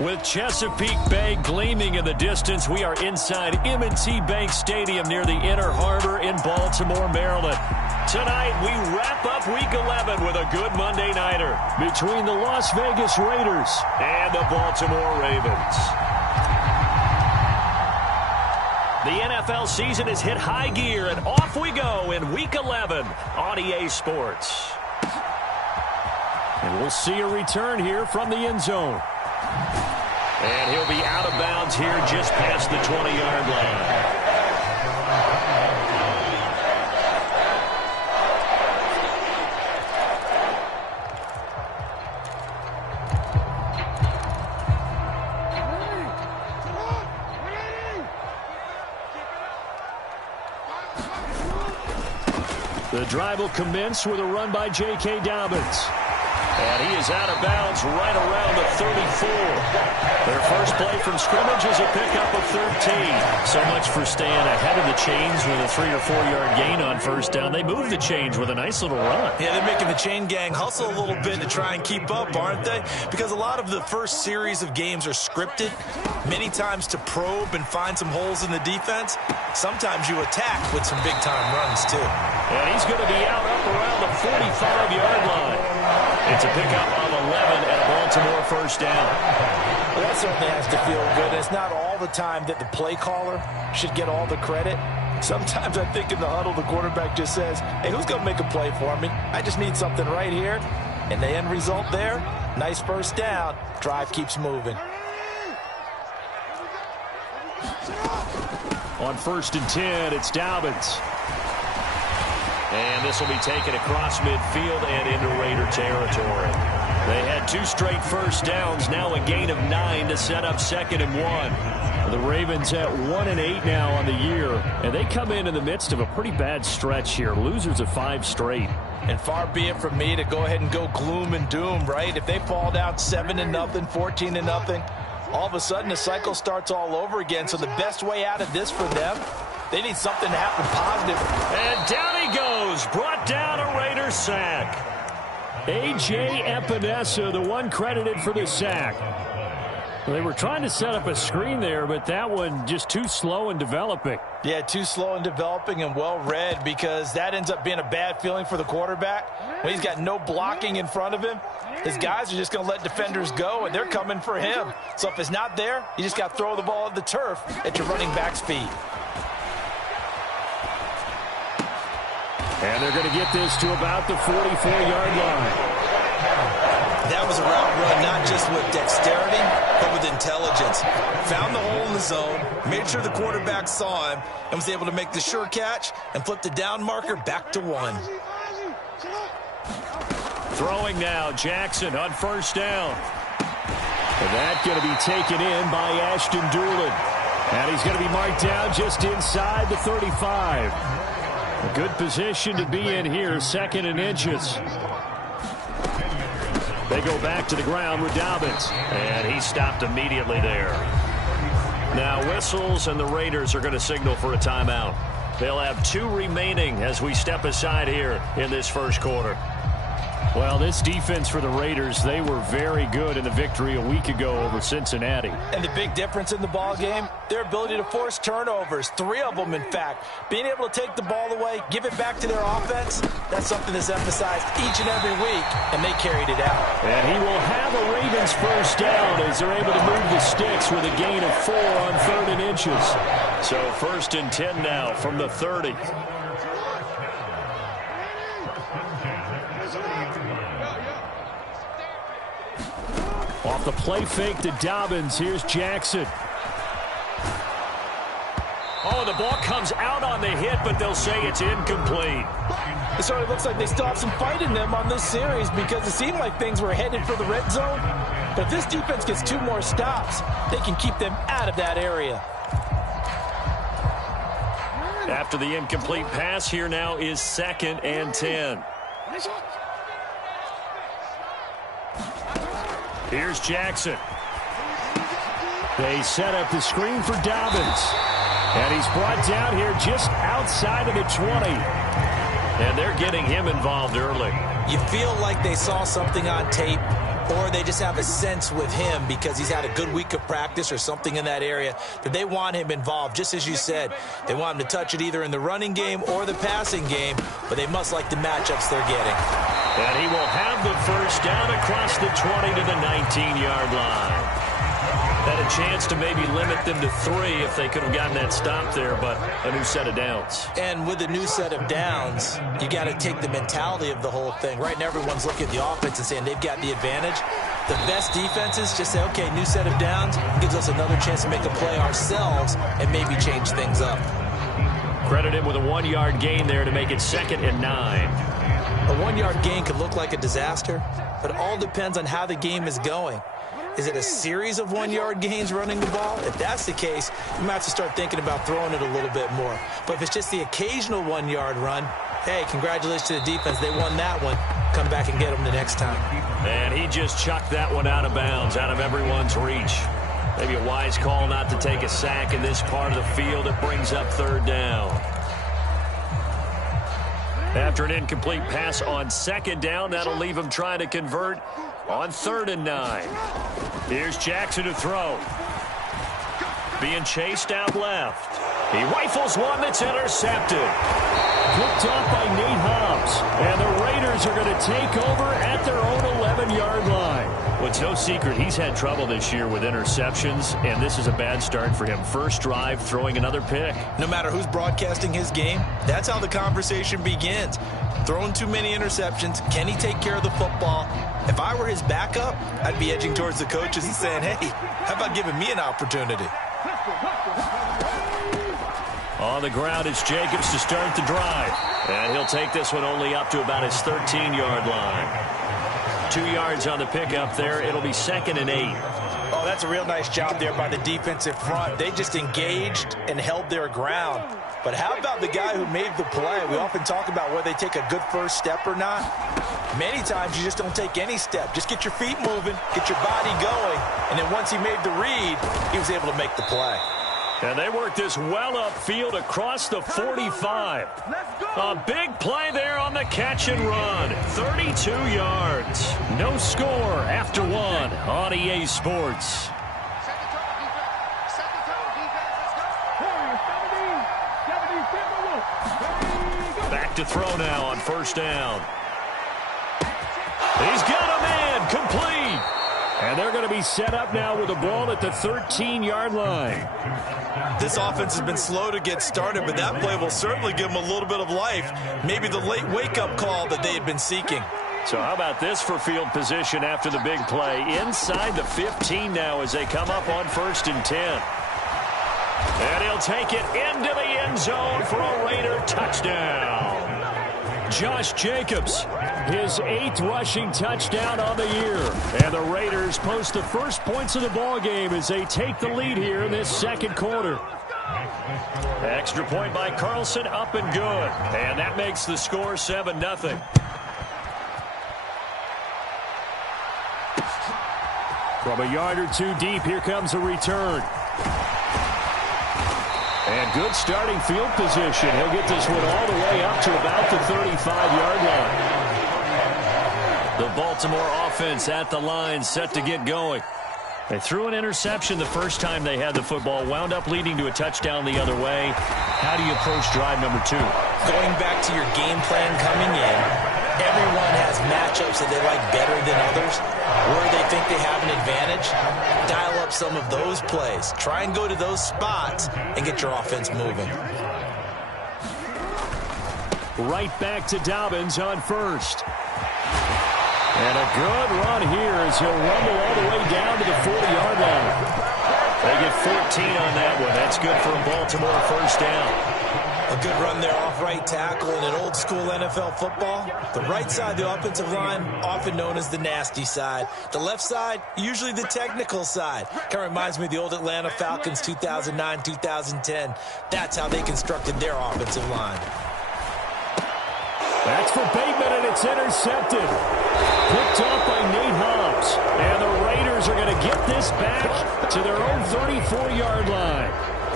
With Chesapeake Bay gleaming in the distance, we are inside M&T Bank Stadium near the Inner Harbor in Baltimore, Maryland. Tonight, we wrap up Week 11 with a good Monday nighter between the Las Vegas Raiders and the Baltimore Ravens. The NFL season has hit high gear, and off we go in Week 11 on EA Sports. And we'll see a return here from the end zone. And he'll be out of bounds here just past the 20-yard line. The drive will commence with a run by J.K. Dobbins. And he is out of bounds right around the 34. Their first play from scrimmage is a pickup of 13. So much for staying ahead of the chains with a 3 or 4 yard gain on first down. They move the chains with a nice little run. Yeah, they're making the chain gang hustle a little bit to try and keep up, aren't they? Because a lot of the first series of games are scripted, many times to probe and find some holes in the defense. Sometimes you attack with some big-time runs, too. And he's going to be out up around the 45-yard line. It's a pickup of 11 and a Baltimore first down. Well, that certainly has to feel good. It's not all the time that the play caller should get all the credit. Sometimes I think in the huddle, the quarterback just says, hey, who's going to make a play for me? I just need something right here. And the end result there, nice first down. Drive keeps moving. On 1st and 10, it's Dobbins. And this will be taken across midfield and into Raider territory. They had 2 straight first downs, now a gain of 9 to set up 2nd and 1. The Ravens at 1-8 now on the year, and they come in the midst of a pretty bad stretch here. Losers of 5 straight. And far be it from me to go ahead and go gloom and doom, right? If they fall down 7-0, 14-0, all of a sudden the cycle starts all over again. So the best way out of this for them, they need something to happen positive. And down he goes, brought down a Raider sack. A.J. Epinesa, the one credited for the sack. They were trying to set up a screen there, but that one just too slow in developing. Yeah, too slow in developing and well read, because that ends up being a bad feeling for the quarterback. When he's got no blocking in front of him, his guys are just going to let defenders go, and they're coming for him. So if it's not there, you just got to throw the ball at the turf at your running back's feet. And they're going to get this to about the 44-yard line. That was a route run not just with dexterity, but with intelligence. Found the hole in the zone, made sure the quarterback saw him, and was able to make the sure catch and flip the down marker back to 1. Throwing now, Jackson on first down. And that going to be taken in by Ashton Dulin. And he's going to be marked down just inside the 35. A good position to be in here, 2nd and inches. They go back to the ground with Dobbins. And he stopped immediately there. Now whistles, and the Raiders are going to signal for a timeout. They'll have 2 remaining as we step aside here in this first quarter. Well, this defense for the Raiders, they were very good in the victory a week ago over Cincinnati. And the big difference in the ball game, their ability to force turnovers, 3 of them in fact. Being able to take the ball away, give it back to their offense, that's something that's emphasized each and every week, and they carried it out. And he will have a Ravens first down as they're able to move the sticks with a gain of 4 on 3rd and inches. So 1st and 10 now from the 30. Off the play fake to Dobbins. Here's Jackson. Oh, the ball comes out on the hit, but they'll say it's incomplete. It certainly looks like they still have some fight in them on this series, because it seemed like things were headed for the red zone. But if this defense gets 2 more stops, they can keep them out of that area. After the incomplete pass, here now is 2nd and 10. Here's Jackson. They set up the screen for Dobbins. And he's brought down here just outside of the 20. And they're getting him involved early. You feel like they saw something on tape or they just have a sense with him because he's had a good week of practice or something in that area that they want him involved. Just as you said, they want him to touch it either in the running game or the passing game, but they must like the matchups they're getting. And he will have the first down across the 20 to the 19-yard line. Had a chance to maybe limit them to 3 if they could have gotten that stop there, but a new set of downs. And with a new set of downs, you got to take the mentality of the whole thing. Right now, everyone's looking at the offense and saying they've got the advantage. The best defenses just say, okay, new set of downs gives us another chance to make a play ourselves and maybe change things up. Credit him with a 1-yard gain there to make it 2nd and 9. A 1-yard gain could look like a disaster, but it all depends on how the game is going. Is it a series of 1-yard gains running the ball? If that's the case, you might have to start thinking about throwing it a little bit more. But if it's just the occasional 1-yard run, hey, congratulations to the defense. They won that one. Come back and get them the next time. And he just chucked that one out of bounds, out of everyone's reach. Maybe a wise call not to take a sack in this part of the field. It brings up 3rd down. After an incomplete pass on 2nd down, that'll leave him trying to convert on 3rd and 9. Here's Jackson to throw. Being chased out left. He rifles one that's intercepted. Picked off by Nate Hobbs. And the Raiders are going to take over at their own 11-yard line. Well, it's no secret he's had trouble this year with interceptions, and this is a bad start for him. First drive, throwing another pick. No matter who's broadcasting his game, that's how the conversation begins. Throwing too many interceptions. Can he take care of the football? If I were his backup, I'd be edging towards the coaches and saying, hey, how about giving me an opportunity? On the ground, it's Jacobs to start the drive. And he'll take this one only up to about his 13-yard line. 2 yards on the pickup there. It'll be 2nd and 8. Oh, that's a real nice job there by the defensive front. They just engaged and held their ground. But how about the guy who made the play? We often talk about whether they take a good first step or not. Many times you just don't take any step. Just get your feet moving, get your body going, and then once he made the read, he was able to make the play. And they work this well upfield across the 45. A big play there on the catch and run. 32 yards. No score after 1 on EA Sports. Back to throw now on 1st down. He's got a man complete. And they're going to be set up now with the ball at the 13-yard line. This offense has been slow to get started, but that play will certainly give them a little bit of life. Maybe the late wake-up call that they had been seeking. So how about this for field position after the big play? Inside the 15 now as they come up on 1st and 10. And he'll take it into the end zone for a Raider touchdown. Josh Jacobs, his 8th rushing touchdown on the year. And the Raiders post the first points of the ball game as they take the lead here in this 2nd quarter. Extra point by Carlson, up and good. And that makes the score 7-0. From a yard or 2 deep, here comes a return. And good starting field position. He'll get this one all the way up to about the 35-yard line. The Baltimore offense at the line, set to get going. They threw an interception the first time they had the football, wound up leading to a touchdown the other way. How do you approach drive number 2? Going back to your game plan coming in, everyone has matchups that they like better than others. Where they think they have an advantage, dial up some of those plays. Try and go to those spots and get your offense moving. Right back to Dobbins on 1st. And a good run here as he'll rumble all the way down to the 40-yard line. They get 14 on that one. That's good for a Baltimore 1st down. A good run there off right tackle in an old-school NFL football. The right side, the offensive line, often known as the nasty side. The left side, usually the technical side. Kind of reminds me of the old Atlanta Falcons 2009-2010. That's how they constructed their offensive line. That's for Bateman, and it's intercepted. Picked off by Nate Hobbs. And the Raiders are going to get this back to their own 34-yard line.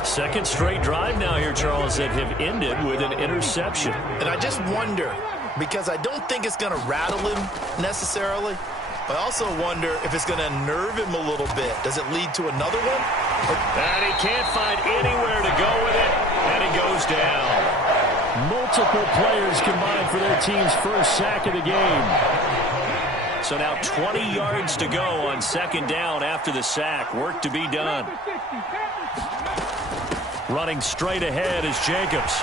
2nd straight drive now here, Charles, that have ended with an interception. And I just wonder, because I don't think it's going to rattle him necessarily, I also wonder if it's going to unnerve him a little bit. Does it lead to another one? And he can't find anywhere to go with it, and he goes down. Multiple players combined for their team's first sack of the game. So now 20 yards to go on second down after the sack. Work to be done. Running straight ahead is Jacobs.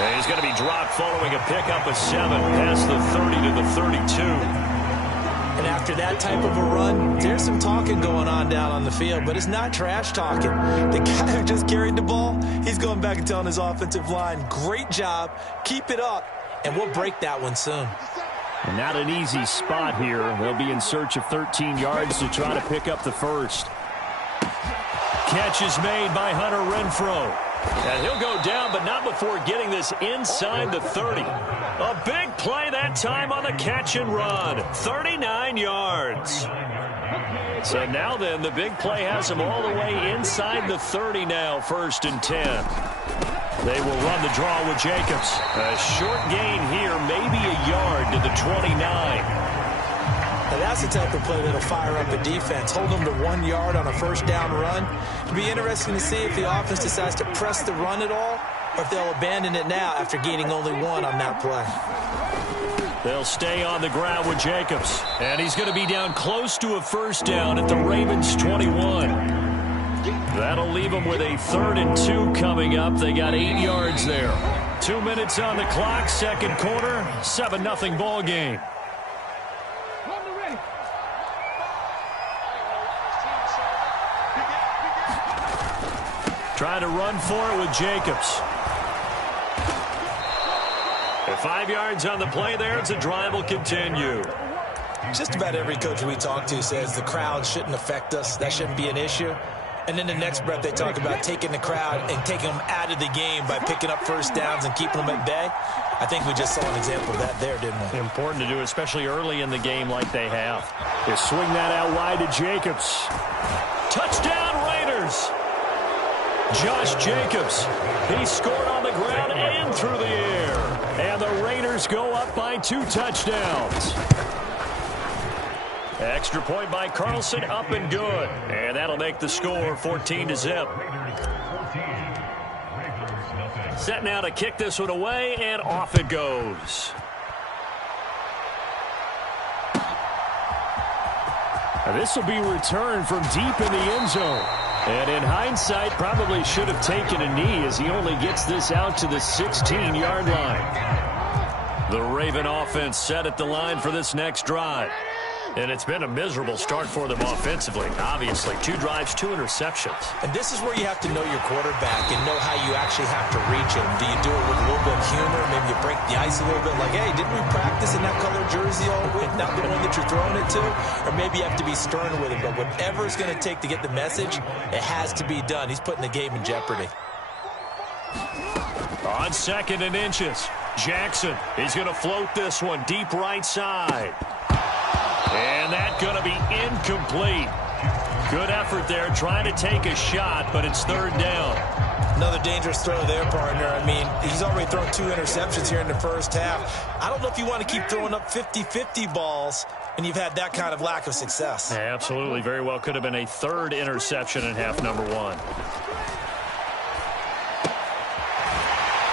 And he's going to be dropped following a pickup of 7 past the 30 to the 32. And after that type of a run, there's some talking going on down on the field, but it's not trash talking. The guy who just carried the ball, he's going back and telling his offensive line, great job, keep it up, and we'll break that one soon. And not an easy spot here. They'll be in search of 13 yards to try to pick up the first. Catch is made by Hunter Renfrow. And he'll go down, but not before getting this inside the 30. A big play that time on the catch and run. 39 yards. So now then, the big play has him all the way inside the 30 now, 1st and 10. They will run the draw with Jacobs. A short gain here, maybe a yard to the 29. Now that's the type of play that'll fire up a defense. Hold them to 1 yard on a first down run. It'll be interesting to see if the offense decides to press the run at all, or if they'll abandon it now after gaining only 1 on that play. They'll stay on the ground with Jacobs. And he's going to be down close to a first down at the Ravens' 21. That'll leave them with a 3rd and 2 coming up. They got 8 yards there. 2 minutes on the clock, second quarter, 7-0 ball game. Trying to run for it with Jacobs. And 5 yards on the play there as the drive will continue. Just about every coach we talk to says the crowd shouldn't affect us. That shouldn't be an issue. And then the next breath they talk about taking the crowd and taking them out of the game by picking up first downs and keeping them at bay. I think we just saw an example of that there, didn't we? Important to do, especially early in the game like they have. They swing that out wide to Jacobs. Touchdown Raiders! Josh Jacobs. He scored on the ground and through the air. And the Raiders go up by 2 touchdowns. Extra point by Carlson, up and good. And that'll make the score 14-0. Set now to kick this one away, and off it goes. This will be returned from deep in the end zone. And in hindsight, probably should have taken a knee as he only gets this out to the 16-yard line. The Raven offense set at the line for this next drive. And it's been a miserable start for them offensively. Obviously, 2 drives, 2 interceptions. And this is where you have to know your quarterback and know how you actually have to reach him. Do you do it with a little bit of humor? Maybe you break the ice a little bit like, hey, didn't we practice in that color jersey all week? Not the one that you're throwing it to? Or maybe you have to be stern with him. But whatever it's going to take to get the message, it has to be done. He's putting the game in jeopardy. On 2nd and inches, Jackson. He's going to float this one deep right side. And that's going to be incomplete. Good effort there, trying to take a shot, but it's 3rd down. Another dangerous throw there, partner. I mean, he's already thrown 2 interceptions here in the first half. I don't know if you want to keep throwing up 50-50 balls, and you've had that kind of lack of success. Yeah, absolutely. Very well could have been a 3rd interception in half number 1.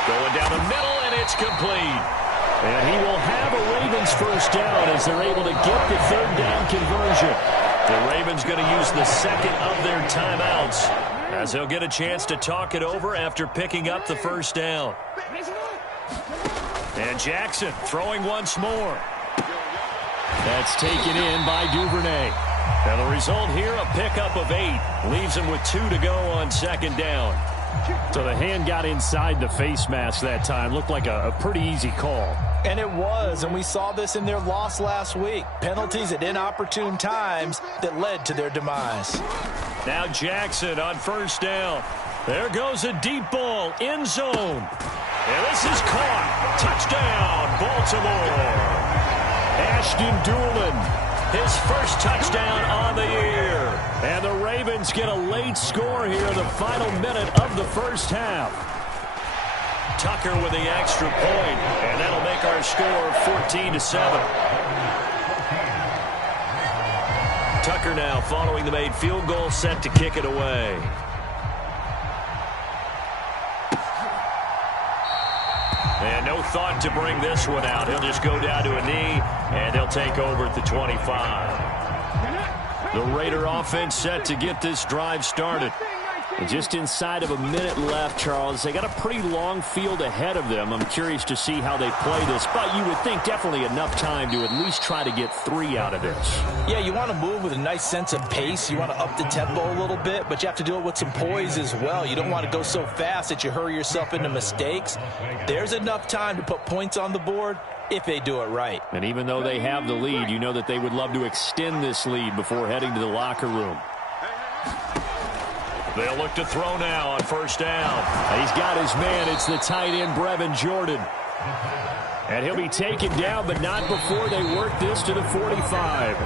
Going down the middle, and it's complete. And he will have a Ravens first down as they're able to get the 3rd down conversion. The Ravens going to use the 2nd of their timeouts as they'll get a chance to talk it over after picking up the first down. And Jackson throwing once more. That's taken in by Duvernay. And the result here, a pickup of 8. Leaves him with 2 to go on 2nd down. So the hand got inside the face mask that time. Looked like a pretty easy call. And it was, and we saw this in their loss last week. Penalties at inopportune times that led to their demise. Now Jackson on first down. There goes a deep ball, end zone. And this is caught. Touchdown, Baltimore. Ashton Dulin. His first touchdown on the year. And the Ravens get a late score here in the final minute of the first half. Tucker with the extra point, and that'll make our score 14-7. Tucker now following the made field goal, set to kick it away. And no thought to bring this one out. He'll just go down to a knee, and they'll take over at the 25. The Raider offense set to get this drive started. And just inside of a minute left, Charles. They got a pretty long field ahead of them. I'm curious to see how they play this, but you would think definitely enough time to at least try to get 3 out of this. Yeah, you want to move with a nice sense of pace. You want to up the tempo a little bit, but you have to do it with some poise as well. You don't want to go so fast that you hurry yourself into mistakes. There's enough time to put points on the board if they do it right. And even though they have the lead, you know that they would love to extend this lead before heading to the locker room. They'll look to throw now on first down. He's got his man. It's the tight end, Brevin Jordan. And he'll be taken down, but not before they work this to the 45.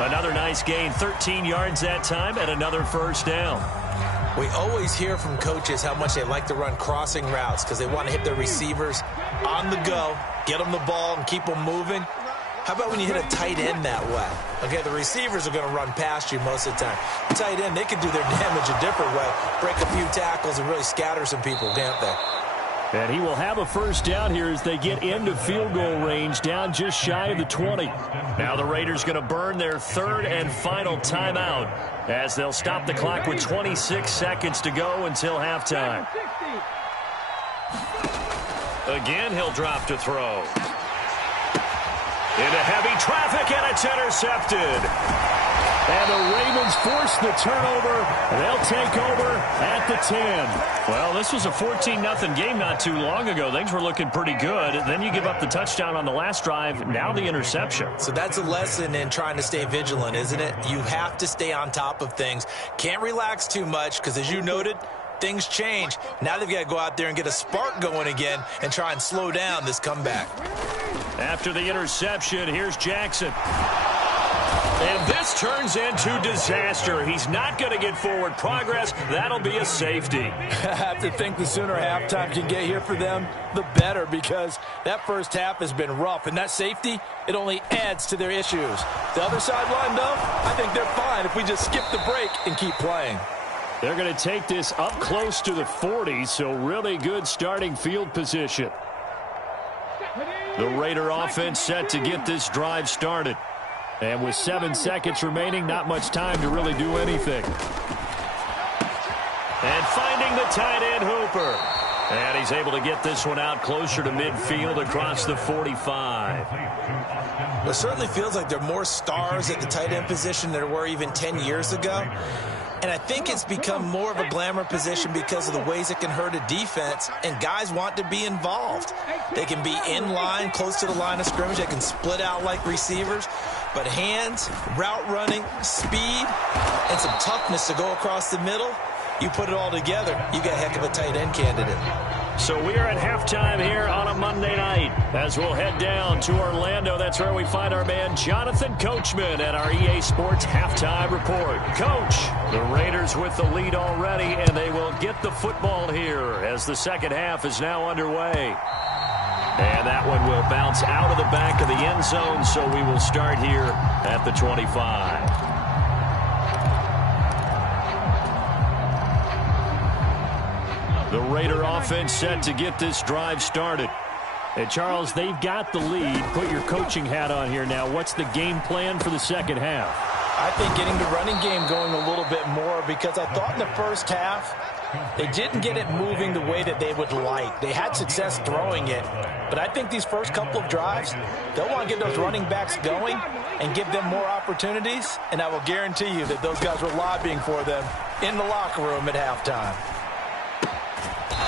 Another nice gain, 13 yards that time, and another first down. We always hear from coaches how much they like to run crossing routes because they want to hit their receivers on the go, get them the ball, and keep them moving. How about when you hit a tight end that way? Okay, the receivers are going to run past you most of the time. The tight end, they can do their damage a different way, break a few tackles and really scatter some people, can't they? And he will have a first down here as they get into field goal range, down just shy of the 20. Now the Raiders going to burn their third and final timeout as they'll stop the clock with 26 seconds to go until halftime. Again, he'll drop to throw. Into heavy traffic, and it's intercepted. And the Ravens force the turnover. They'll take over at the 10. Well, this was a 14-0 game not too long ago. Things were looking pretty good. Then you give up the touchdown on the last drive. Now the interception. So that's a lesson in trying to stay vigilant, isn't it? You have to stay on top of things. Can't relax too much because, as you noted, things change. Now they've got to go out there and get a spark going again and try and slow down this comeback. After the interception, here's Jackson. And this turns into disaster. He's not going to get forward progress. That'll be a safety. I have to think the sooner halftime can get here for them, the better, because that first half has been rough. And that safety, it only adds to their issues. The other sideline, though, I think they're fine if we just skip the break and keep playing. They're going to take this up close to the 40, so really good starting field position. The Raider offense set to get this drive started. And with 7 seconds remaining, not much time to really do anything. And finding the tight end, Hooper. And he's able to get this one out closer to midfield across the 45. Well, it certainly feels like there are more stars at the tight end position than there were even 10 years ago. And I think it's become more of a glamour position because of the ways it can hurt a defense, and guys want to be involved. They can be in line, close to the line of scrimmage. They can split out like receivers. But hands, route running, speed, and some toughness to go across the middle, you put it all together, you got a heck of a tight end candidate. So we are at halftime here on a Monday night as we'll head down to Orlando. That's where we find our man Jonathan Coachman at our EA Sports Halftime Report. Coach, the Raiders with the lead already, and they will get the football here as the second half is now underway. And that one will bounce out of the back of the end zone, so we will start here at the 25. The Raider offense set to get this drive started. And Charles, they've got the lead. Put your coaching hat on here now. What's the game plan for the second half? I think getting the running game going a little bit more, because I thought in the first half they didn't get it moving the way that they would like. They had success throwing it, but I think these first couple of drives, they'll want to get those running backs going and give them more opportunities, and I will guarantee you that those guys were lobbying for them in the locker room at halftime.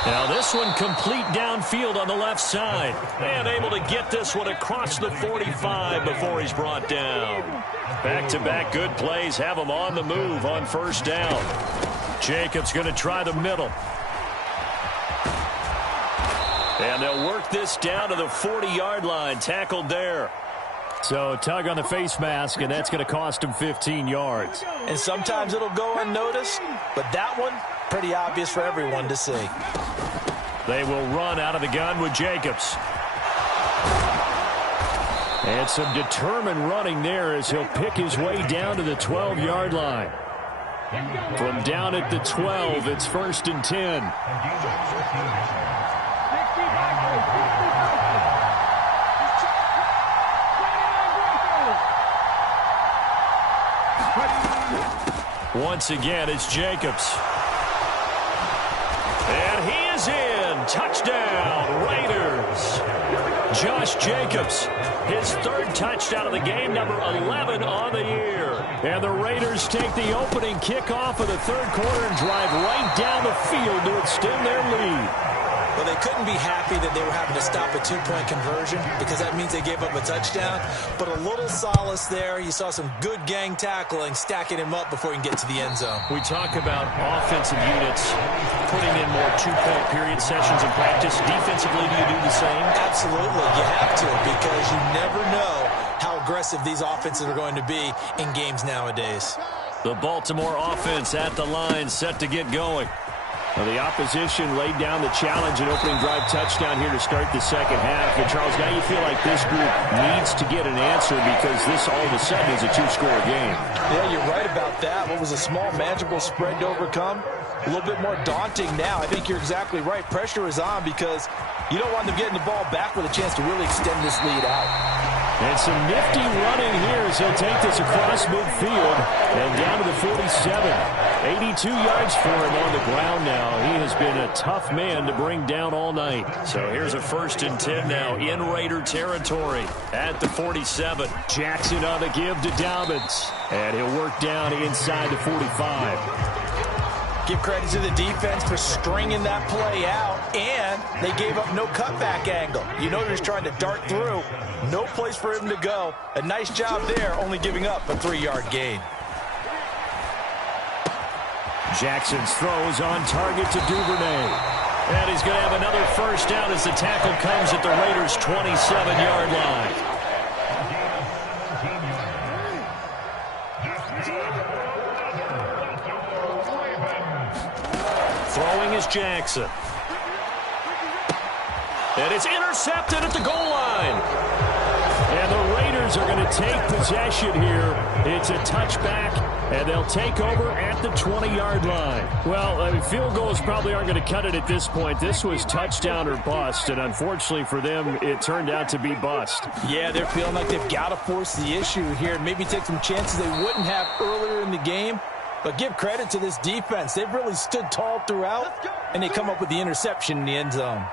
Now this one complete downfield on the left side. And able to get this one across the 45 before he's brought down. Back-to-back good plays have him on the move on first down. Jacobs going to try the middle. And they'll work this down to the 40-yard line. Tackled there. So tug on the face mask, and that's going to cost him 15 yards. And sometimes it'll go unnoticed, but that one, pretty obvious for everyone to see. They will run out of the gun with Jacobs. And some determined running there as he'll pick his way down to the 12-yard line. From down at the 12, it's 1st and 10. Once again, it's Jacobs. And he is in. Touchdown, Raiders. Josh Jacobs, his 3rd touchdown of the game, number 11 on the year. And the Raiders take the opening kickoff of the 3rd quarter and drive right down the field to extend their lead. Well, they couldn't be happy that they were having to stop a 2-point conversion because that means they gave up a touchdown. But a little solace there. You saw some good gang tackling, stacking him up before he can get to the end zone. We talk about offensive units putting in more 2-point period sessions in practice. Defensively, do you do the same? Absolutely. You have to because you never know how aggressive these offenses are going to be in games nowadays. The Baltimore offense at the line, set to get going. Well, the opposition laid down the challenge and opening drive touchdown here to start the second half. And Charles, now you feel like this group needs to get an answer because this all of a sudden is a 2-score game. Yeah, you're right about that. What was a small, manageable spread to overcome? A little bit more daunting now. I think you're exactly right. Pressure is on because you don't want them getting the ball back with a chance to really extend this lead out. And some nifty running here as he'll take this across midfield and down to the 47. 82 yards for him on the ground now. He has been a tough man to bring down all night. So here's a 1st and 10 now in Raider territory at the 47. Jackson on the give to Dobbins. And he'll work down inside the 45. Give credit to the defense for stringing that play out, and they gave up no cutback angle. You know they're just trying to dart through. No place for him to go. A nice job there, only giving up a 3-yard gain. Jackson's throws on target to Duvernay. And he's going to have another 1st down as the tackle comes at the Raiders' 27-yard line. Throwing is Jackson. And it's intercepted at the goal line. And the Raiders are going to take possession here. It's a touchback, and they'll take over at the 20-yard line. Well, field goals probably aren't going to cut it at this point. This was touchdown or bust, and unfortunately for them, it turned out to be bust. Yeah, they're feeling like they've got to force the issue here and maybe take some chances they wouldn't have earlier in the game. But give credit to this defense. They've really stood tall throughout, and they come up with the interception in the end zone.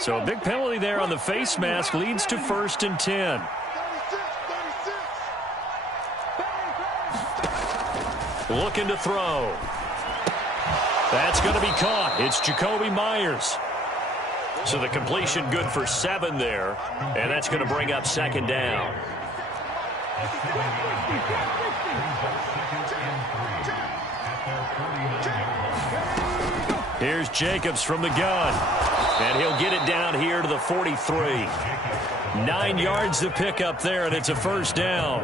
So a big penalty there on the face mask leads to 1st and 10. Looking to throw. That's going to be caught. It's Jakobi Meyers. So the completion good for 7 there, and that's going to bring up 2nd down. Here's Jacobs from the gun, and he'll get it down here to the 43. 9 yards to pick up there, and it's a 1st down.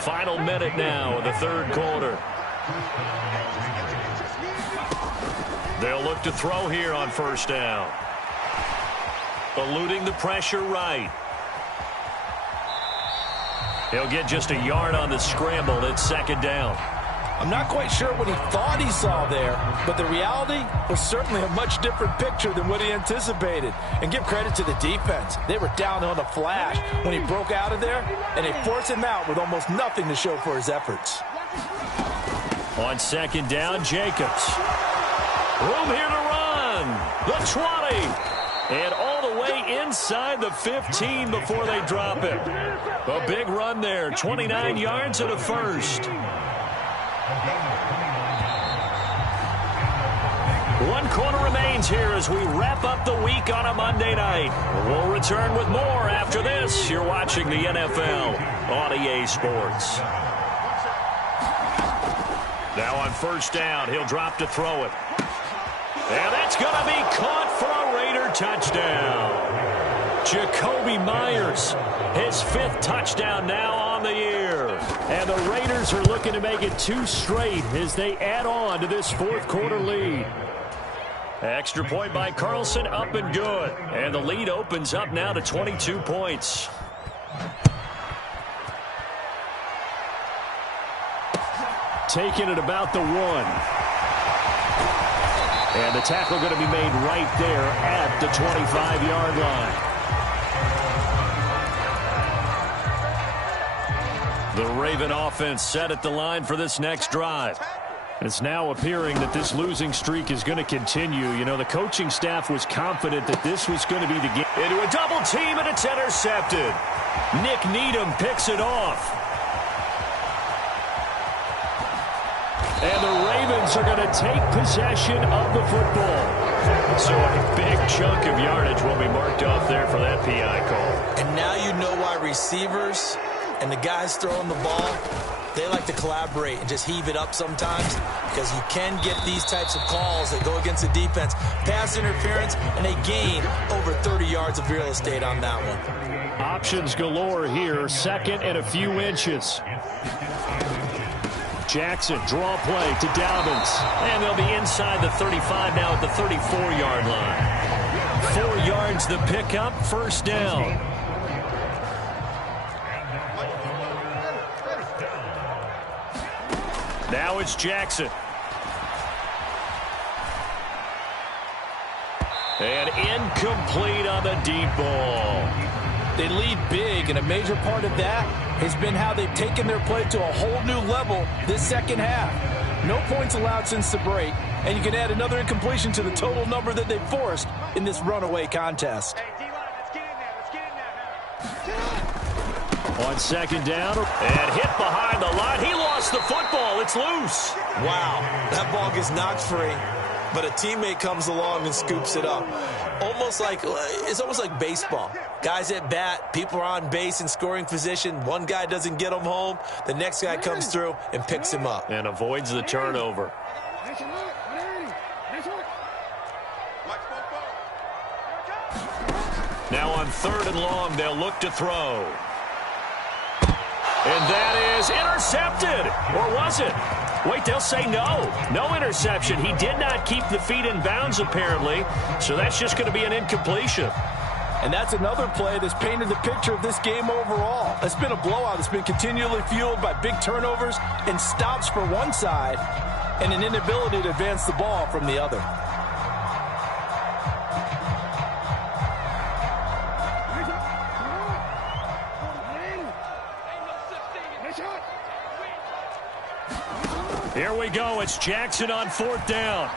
Final minute now of the 3rd quarter. They'll look to throw here on 1st down. Eluding the pressure right. He'll get just a yard on the scramble. It's 2nd down. I'm not quite sure what he thought he saw there, but the reality was certainly a much different picture than what he anticipated. And give credit to the defense. They were down on a flash when he broke out of there, and they forced him out with almost nothing to show for his efforts. On 2nd down, Jacobs. Room here to run. The 20. And all the way inside the 15 before they drop it. A big run there. 29 yards and a 1st. 1 quarter remains here as we wrap up the week on a Monday night. We'll return with more after this. You're watching the NFL on EA Sports. Now on 1st down, he'll drop to throw it. And that's going to be caught for a Raider touchdown. Jakobi Meyers, his 5th touchdown now on the year. And the Raiders are looking to make it 2 straight as they add on to this fourth-quarter lead. Extra point by Carlson, up and good. And the lead opens up now to 22 points. Taking it about the 1. And the tackle going to be made right there at the 25-yard line. The Raven offense set at the line for this next drive. It's now appearing that this losing streak is going to continue. You know, the coaching staff was confident that this was going to be the game. Into a double team, and it's intercepted. Nick Needham picks it off. And the Ravens are going to take possession of the football. So a big chunk of yardage will be marked off there for that PI call. And now you know why receivers and the guys throwing the ball, they like to collaborate and just heave it up sometimes, because you can get these types of calls that go against the defense. Pass interference, and they gain over 30 yards of real estate on that one. Options galore here. Second and a few inches. Jackson, draw play to Dobbins. And they'll be inside the 35 now at the 34-yard line. 4 yards the pickup, first down. Now it's Jackson. And incomplete on the deep ball. They lead big, and a major part of that has been how they've taken their play to a whole new level this second half. No points allowed since the break, and you can add another incompletion to the total number that they've forced in this runaway contest. On second down, and hit behind the line. He lost the football. It's loose. Wow, that ball gets knocked free, but a teammate comes along and scoops it up. It's almost like baseball. Guys at bat, people are on base in scoring position. One guy doesn't get him home. The next guy comes through and picks him up. And avoids the turnover. Now on 3rd and long, they'll look to throw. And that is intercepted. Or was it? Wait, they'll say no. No interception. He did not keep the feet in bounds, apparently. So that's just going to be an incompletion. And that's another play that's painted the picture of this game overall. It's been a blowout. It's been continually fueled by big turnovers and stops for one side and an inability to advance the ball from the other. Here we go. It's Jackson on 4th down.